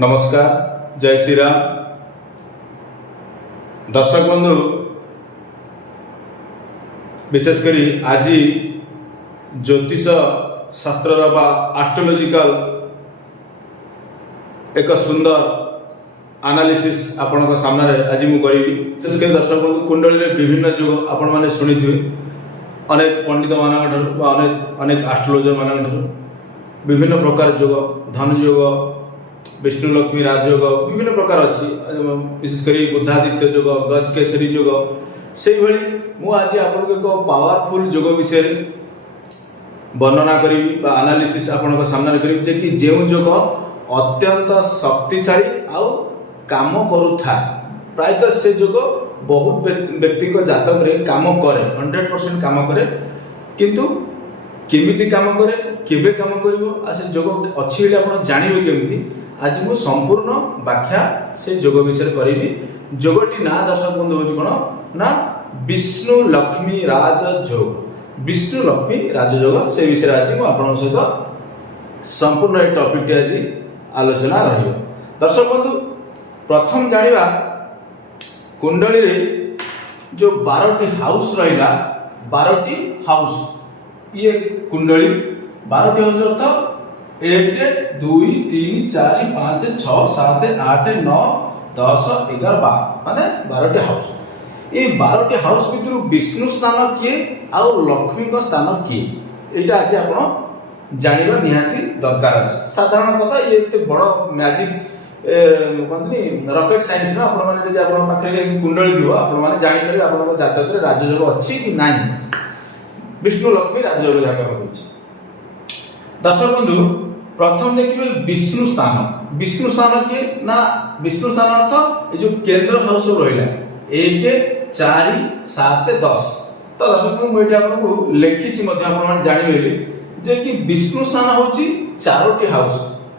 नमस्कार, जय श्री राम। दर्शक बंधु, विशेषकर आज ज्योतिष शास्त्र एस्ट्रोलॉजिकल एक सुंदर एनालिसिस आपण सामने आज मुझे करी। विशेषकर दर्शक बंधु, कुंडली विभिन्न जुग आपण मैंने शुणी थे, अनेक पंडित मान अनेक एस्ट्रोलॉजर मान विभिन्न प्रकार जुग, धनु जुग, विष्णु लक्ष्मी राजयोग, विभिन्न प्रकार अच्छी, विशेषकर बुद्धादित्य जुग, गज केसरी जुग। से भली मु आज आपको एक पावरफुल जुग विषय वर्णना करी एनालिसिस आपण सामने करी जे कि जो जुग अत्यंत शक्तिशाली आउ काम करुथा। प्रायतः से जुग बहुत व्यक्ति को जातक रे काम करे, 100% काम करे, किंतु केमिति काम करे, केबे काम करिवो आ से जुग अछि बोली आपण जानिबे केमिति। आज मु संपूर्ण व्याख्या से जोग विषय करी। जोगटी ना दर्शक बंधु हो कौन ना विष्णु लक्ष्मी राजयोग। विष्णु लक्ष्मी राजयोग से विषय आज मुझे आपन सहित संपूर्ण एक टॉपिक आज आलोचना रही। दर्शक बंधु, प्रथम जानिबा कुंडली रे जो 12टी हाउस रहिला, 12टी हाउस, ये कुंडली 12टी हाउस अर्थ 1 2 3 4 5 6 7 8 9 10 11 12 माने 12टी हाउस। ये 12टी हाउस भितर विष्णु स्थान किए आउ लक्ष्मी को स्थान किए, एटा आज आपण जानिबा निहाती दरकार अछि। साधारण कथा, ये एते बड़ मैजिक कहतनी रॉकेट साइंस ना। आपण माने जदि आपण पाखरे कुंडली दिबो, आपण माने जानि परिबे आपण जातक रे राजयोग अछि कि नाही। विष्णु लक्ष्मी राजयोग जाका कहछि। दर्शक बंधु, प्रथम देखिए विष्णु स्थान। विष्णु स्थान किए ना विष्णु स्थान अर्थ ये जो केंद्र हाउस रहा 1 4 7 10। तो दर्शक मुझे आपको लिखी जानवे जे कि विष्णु स्थान हूँ 4टी हाउस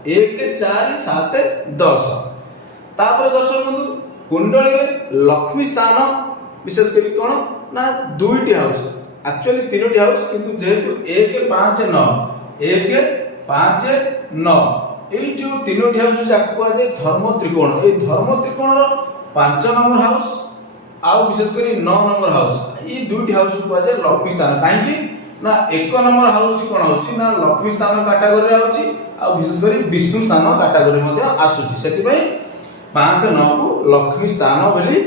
1 4 7 10। तापर दर्शक बंधु, कुंडली लक्ष्मी स्थान विशेषकर कौन ना 2टी हाउस, एक्चुअली 3टी हाउस, किंतु जेहेतु 1 5 9 1 5 9 ये जो 3टी हाउस कहुए धर्म त्रिकोण। ये धर्म त्रिकोण 5 नंबर हाउस आउ विशेषकर 9 नंबर हाउस, ये 2टी हाउस कहुए लक्ष्मी स्थान। कहीं ना 1 नंबर हाउस कौन हो ना लक्ष्मी स्थान कैटेगरी होची आ विशेषकर विष्णु स्थान कैटेगरी आसूची। से 5 9 को लक्ष्मी स्थान बोली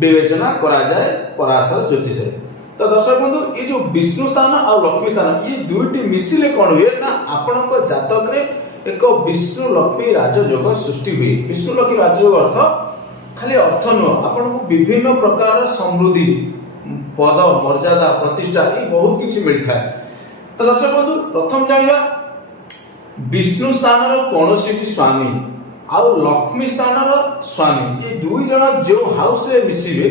विवेचना करा जाए पराशर ज्योतिष। तो दर्शक बंधु, ये जो विष्णु स्थान और लक्ष्मी स्थान ये 2टी मिसिले कौन हुए ना आपण जातक रे एक विष्णु लक्ष्मी राजयोग सृष्टि हुए। विष्णु लक्ष्मी राजयोग अर्थ खाली अर्थ नुह, आपण को विभिन्न प्रकार समृद्धि, पद, मर्यादा, प्रतिष्ठा ये बहुत किसी मिलता है। तो दर्शक बंधु, प्रथम जानिबा विष्णु स्थान कौन भी स्वामी आउ लक्ष्मी स्थान स्वामी, ये दुई जन जो हाउस रे मिसिबे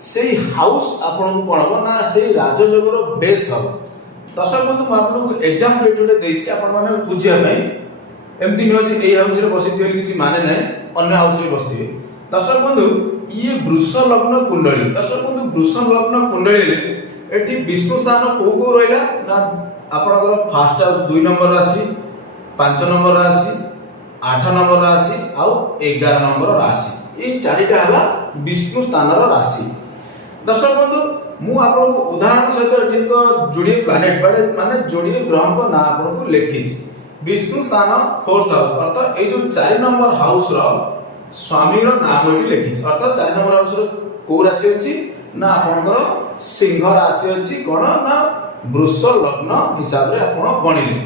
से हाउस आपन कोन हो ना से राजयोगर बेस हो। दर्शक बंधु, मैं आपको एग्जांपल एटुडे देछि आपण माने बुझिया पई। एमती न जे ए हाउस रे बसिथिबे किछि माने नै, अन्य हाउस रे बसिथिबे। दर्शक बंधु, ये वृष लग्न कुंडली। दर्शक बंधु, वृष लग्न कुंडली रे एठी विष्णु स्थान को रहिला ना आपनकर फर्स्ट हाउस 2 नंबर राशि, 5 नंबर राशि, 8 नंबर राशि आउ 11 नंबर राशि, ये चारिटा हला विष्णु स्थान राशि। दर्शक बंधु, मु आपको उदाहरण सहित ठीक जोड़िए प्लैनेट माने जोड़िए ग्रह को ना आपको लिखी। विष्णु स्थान 4th हाउस अर्थात ये जो 4 नंबर हाउस रो स्वामी रो नाम एठी लिखी। अर्थात 4 नंबर हाउस रो को राशि अछि ना आपनकर सिंह राशि अछि, कोन ना वृष लग्न हिसाब रे आपण गणिले।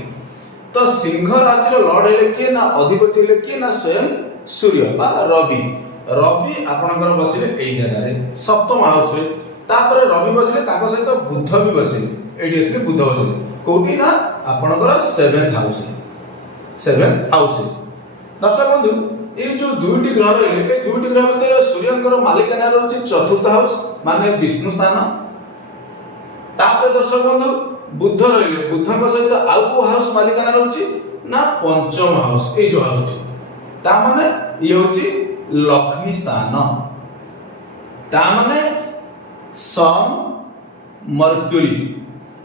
तो सिंह राशि रो लॉर्ड हेले के ना अधिपति हेले के ना स्वयं सूर्य बा रवि। रवि आपनकर बसिले एई जगह रे 7th हाउस रे। तापर रवि बसिले ताको सहित बुध भी बसिले, एडी असले बुध बसिले कोठी ना आपनकर 7th हाउस रे, 7th हाउस रे। दर्शक बंधु, ये जो 2टी ग्रह रे ए 2टी ग्रह भितर सूर्यंकर मालिकाना रहउची 4th हाउस माने विष्णु स्थान। तापर दर्शक बंधु, बुध रहिले, बुधक सहित आउ को हाउस मालिकाना रहउची ना 5th हाउस, ए जो हाउस ता माने ये होची लक्ष्मी स्थान। ता माने सन मर्क्यूरी।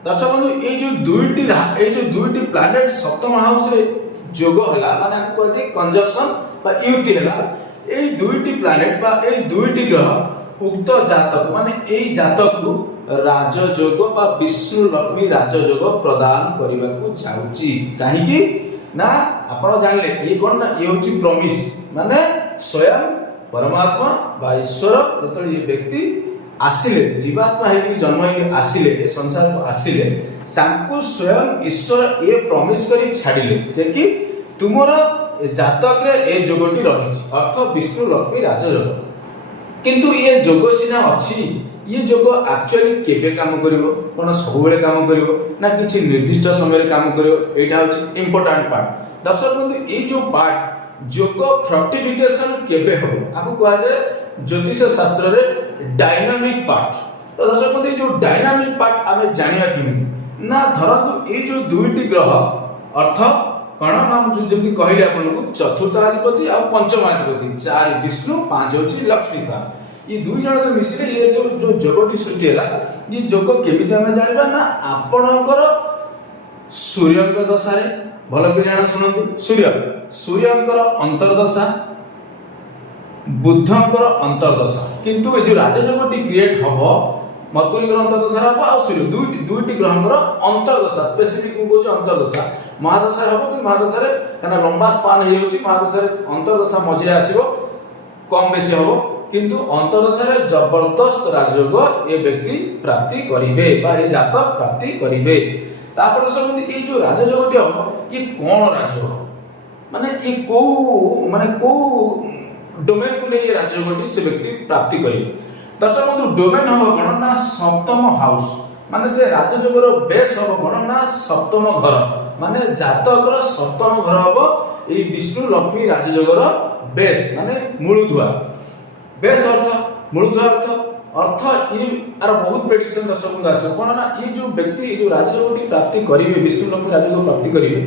दर्शक बंधु, ये जो दुईटी प्लैनेट 7th हाउस रे যোগ হলা মানে আকু কয় কনজংশন বা ইউতি হলা এই দুইটি প্ল্যানেট বা এই দুইটি গ্রহ উক্ত জাতক মানে এই জাতকକୁ রাজযোগ বা বিষ্ণু লক্ষ্মী রাজযোগ প্রদান করিବାକୁ যাଉଛି কাহিকি না ଆପଣ জানিলে এই কোন না এই হচ্ছে প্রমিস মানে স্বয়ং परमात्मा बा ईश्वर जतले ये व्यक्ति आसिले जीवात्मा है जन्म है आसिले ए संसार को आसिले तांको स्वयं ईश्वर ये प्रॉमिस करी छाडिले जे कि तुमरा जातक रे ए जोगटी रहिछि अर्थ विष्णु लक्ष्मी राजयोग किंतु ये जोग सिना अछि ये जोग एक्चुअली केबे काम करिवो कोन सब बेले काम करिवो ना किछि निर्दिष्ट समय रे काम करिवो एटा होछि इंपोर्टेंट पार्ट दर्शक बंधु ए जो पार्ट जोग फ्रक्टिफिकेशन केबे हो आको कहा जाय ज्योतिष शास्त्र रे डायनामिक पार्ट तो दर्शक बंधु जो डायनामिक पार्ट आमे जानिया किमिति ना धरतु ए जो दुईटी ग्रह अर्थ कण नाम जो जेमि कहिले आपन को चतुर्थाधिपति आ पंचमाधिपति चार विष्णु पांच होची लक्ष्मी स्थान ये दुई जण मिसिले ये जो जोगटी सृष्टि हैला ये जोग केमिति आमे जानिबा ना आपनकर सूर्यक दशा रे भल कि जाना सुनंतु सूर्यंकर अंतर्दशा बुधंकर अंतर्दशा किंतु ए जो राजयोगटी क्रिएट हबो मर्कुरी ग्रह अंतर्दशा हबो आ सूर्य दुईटी ग्रहंकर अंतर्दशा स्पेसिफिक को जो अंतर्दशा महादशा हबो कि महादशा रे कना लंबा स्पान हे होची महादशा रे अंतर्दशा मझिरे आसीबो कम बेसी हबो किंतु अंतर्दशा रे जबरदस्त राजयोग ए व्यक्ति प्राप्ति करिवे बा ए जातक प्राप्ति करिवे तापर सब ये जो राजयोगटी हम ये कौन राजयोग माने ये को डोमेन को नहीं ये राजयोगटी से व्यक्ति प्राप्ति करिवे दर्शक बंधु डोमेन हम कोन ना सप्तम हाउस माने से राजयोगर बेस हम कोन ना सप्तम घर माने जातकर सप्तम घर हबो ए विष्णु लक्ष्मी राजयोगर बेस माने मूलधुआ बेस अर्थ मूलधुआ अर्थ ये आर बहुत प्रेडिक्शन दर्शक बंधु आसे कोन ना ये जो व्यक्ति ये जो राजयोगटी प्राप्ति करिवे विष्णु लक्ष्मी राजयोग प्राप्ति करिवे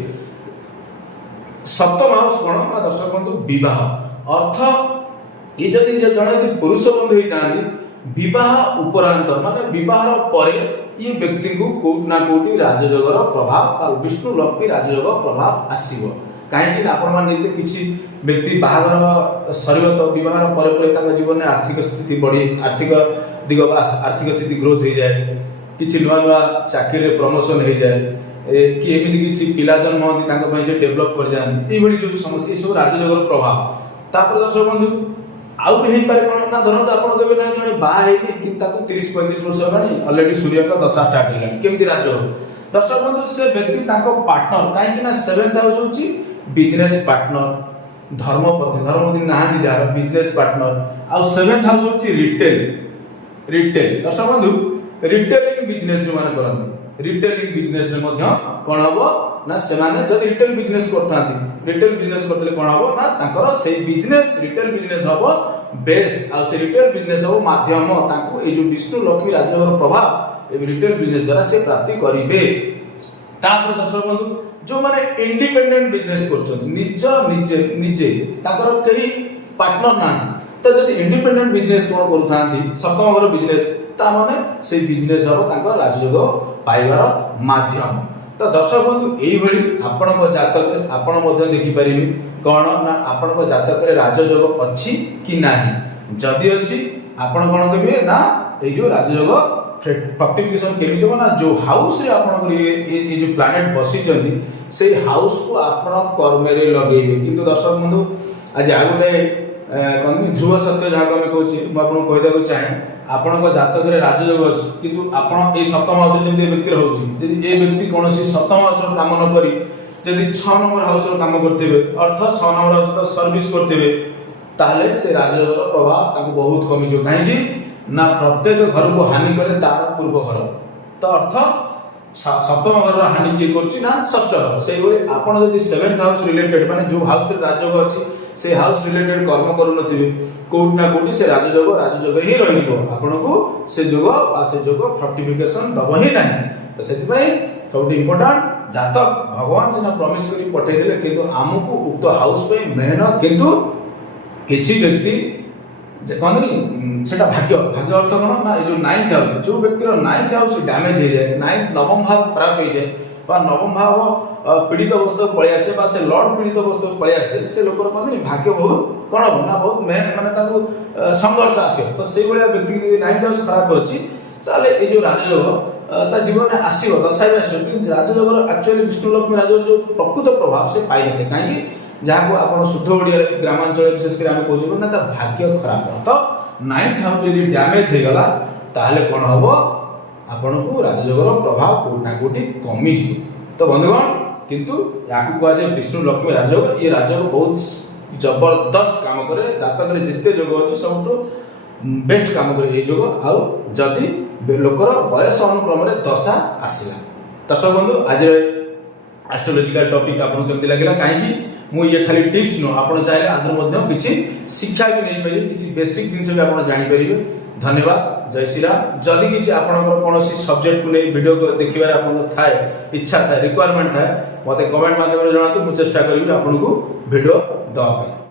सप्तम हाउस कोन ना दर्शक बंधु विवाह अर्थ ये जदि जने पुरुष बंधु होइतानी विवाह उपरांत माने विवाह परे ये व्यक्ति को कोट ना कोटी राजयोगर प्रभाव आ विष्णु लक्ष्मी राजयोग प्रभाव आसीबो काहे कि आपण माने किछि व्यक्ति बाहागर शरीर तो विवाह परे परे ताका जीवन में आर्थिक स्थिति बढ़ी आर्थिक दिग आर्थिक स्थिति ग्रोथ हो जाए किछि नुवा नुवा चाकरी प्रमोशन हो जाए कि एमिति किछि पिला जन्म होती ताका पय से डेवलप कर जानी ई बडी जो समस्या ई सब राजयोगर प्रभाव तापर दर्शक बंधु आउ भी पारे कोन ना धरत आपण केबे ना जने बा हेनी कि ताको 30 35 वर्ष गानी ऑलरेडी सूर्य का दशा स्टार्ट हेलानी केमति राजयोग दर्शक बंधु से व्यक्ति ताको पार्टनर काहे कि ना 7th हाउस होची बिजनेस पार्टनर धर्मपति नाहांती जार बिजनेस पार्टनर आ 7th हाउस होची रिटेल दर्शक बंधु रिटेलिंग बिजनेस जो माने करंती रिटेलिंग बिजनेस रे मध्य कोन हबो ना से माने जदि रिटेल बिजनेस करथांती रिटेल बिजनेस करतले कोन हबो ना ताकर से बिजनेस रिटेल बिजनेस हबो बेस आ से रिटेल बिजनेस हबो माध्यम ताको ए जो विष्णु लक्ष्मी राजयोग प्रभाव ए रिटेल बिजनेस द्वारा से प्राप्ति करिवे तापर दर्शक बंधु जो माने इंडिपेंडेंट बिजनेस करछन निजे ताकर कही पार्टनर ना तो जदि इंडिपेंडेंट बिजनेस कोन करथांती सप्तम घर बिजनेस ता माने से बिजनेस हबो ताकर राजयोग पाइबार माध्यम तो दर्शक बंधु एई भली आपनको जातक रे आपण मध्ये देखि परिबे कोन ना आपनको जातक रे राजयोग अछि कि नाही जदि अछि आपण कोन कहबे ना ए जो राजयोग फ्रक्टिफिकेशन केमि देबो ना जो हाउस रे आपण ये जो प्लैनेट बसी चंदी से हाउस को आपण कर्म रे लगेबे किंतु दर्शक बंधु आज आ गोटे कोन ध्रुव सत्य जहा हम कहूची म आपण कहि देबो चाहे आपनको जातक रे राजयोग अछि किंतु आपण ए सप्तम हाउस रे जे व्यक्ति रहउची यदि ए व्यक्ति कोनोसी सप्तम हाउस रो काम न करी यदि 6 नंबर हाउस रो काम करतेबे अर्थ 6 नंबर हाउस रो सर्विस करतेबे ताले से राजयोग रो प्रभाव ताको बहुत कमी जो काहेकि ना प्रत्येक घर को हानि करे तार पूर्व घर तो अर्थ सप्तम घर हानि के करछि ना षष्ठ घर से बोले आपण यदि 7th हाउस रिलेटेड माने जो हाउस रे राजयोग अछि से हाउस रिलेटेड कर्म करू नथिबे कोट ना कोटी से राजयोग ही रहिबो आपनको से जोग आ से जोग फ्रक्टिफिकेशन दबो ही नाही तो सेति पई सबटी इंपोर्टेंट जातक भगवान सिना प्रॉमिस करी पठे देले किंतु हमकु उक्त हाउस पे मेहनत किंतु किछि व्यक्ति जे कोनी सेटा भाग्य अर्थ कोन ना जो 9th हाउस जो व्यक्ति रो 9th हाउस डैमेज हो जाए 9th नवम भाव खराब हो जाए বা নবম ভাব পীড়িত অবস্থা পଳେଇ আসে বা ସେ ଲର୍ଡ ପୀଡ଼ିତ ଅବସ୍ଥା ପଳେଇ আসେ ସେ ଲୋକର କହନ୍ତି ଭାଗ୍ୟ ବହୁତ କ'ଣ ହବ ନା ବହୁତ ମାନେ ତାକୁ ସଂଘର୍ଷ ଆସିବ। ତ ସେଇଭଳିଆ ବ୍ୟକ୍ତି ଯଦି 9th ହାଉସ୍ ଖରାପ ଅଛି ତାହେଲେ ଏଇ ଯୋଉ ରାଜଯୋଗ ତା ଜୀବନରେ ଆସିବ ଦଶାରେ ଆସିବ, କିନ୍ତୁ ରାଜଯୋଗର ଆକ୍ଚୁଆଲି ବିଷ୍ଣୁ ଲକ୍ଷ୍ମୀ ରାଜଯୋଗ ଯୋଉ ପ୍ରକୃତ ପ୍ରଭାବ ସେ ପାଇନଥାଏ। କାହିଁକି? ଯାହାକୁ ଆପଣ ଶୁଦ୍ଧ ଓଡ଼ିଆରେ ଗ୍ରାମାଞ୍ଚଳରେ ବିଶେଷ କରି ଆମେ କହୁଛୁ ନା ତା ଭାଗ୍ୟ ଖରାପ। ତ 9th ହାଉସ୍ ଯଦି ଡ୍ୟାମେଜ ହେଇଗଲା ତାହେଲେ କ'ଣ ହବ? ଆପଣଙ୍କୁ ରାଜଯୋଗର ପ୍ରଭାବ କୋଉଠି ନା କୋଉଠି କମିଯିବ। ତ ବନ୍ଧୁଗଣ, କିନ୍ତୁ ୟାକୁ କୁହାଯାଏ ବିଷ୍ଣୁ ଲକ୍ଷ୍ମୀ ରାଜଯୋଗ। ଏ ରାଜଯୋଗ ବହୁତ ଜବରଦସ୍ତ କାମ କରେ। ଜାତକରେ ଯେତେ ଯୋଗ ଅଛି ସବୁଠୁ ବେଷ୍ଟ କାମ କରେ ଏଇ ଯୋଗ। ଆଉ ଯଦି ଲୋକର ବୟସ ଅନୁକ୍ରମରେ ଦଶା ଆସିଲା। ଦର୍ଶକ ବନ୍ଧୁ, ଆଜିର ଆଷ୍ଟ୍ରୋଲୋଜିକାଲ ଟପିକ ଆପଣଙ୍କୁ କେମିତି ଲାଗିଲା? କାହିଁକି ମୁଁ ଇଏ ଖାଲି ଟିପ୍ସ ନୁହଁ, ଆପଣ ଚାହିଁଲେ ଆଦରୁ ମଧ୍ୟ କିଛି ଶିକ୍ଷା ବି ନେଇପାରିବେ, କିଛି ବେସିକ ଜିନିଷ ବି ଆପଣ ଜାଣିପାରିବେ। ଧନ୍ୟବାଦ, ଜୟ ଶ୍ରୀରାମ। ଯଦି କିଛି ଆପଣଙ୍କର କୌଣସି ସବଜେକ୍ଟକୁ ନେଇ ଭିଡ଼ିଓ ଦେଖିବାରେ ଆପଣଙ୍କର ଥାଏ, ଇଚ୍ଛା ଥାଏ, ରିକ୍ୱାରମେଣ୍ଟ ଥାଏ, ମୋତେ କମେଣ୍ଟ ମାଧ୍ୟମରେ ଜଣାନ୍ତୁ। ମୁଁ ଚେଷ୍ଟା କରିବି ଆପଣଙ୍କୁ ଭିଡ଼ିଓ ଦେବା ପାଇଁ।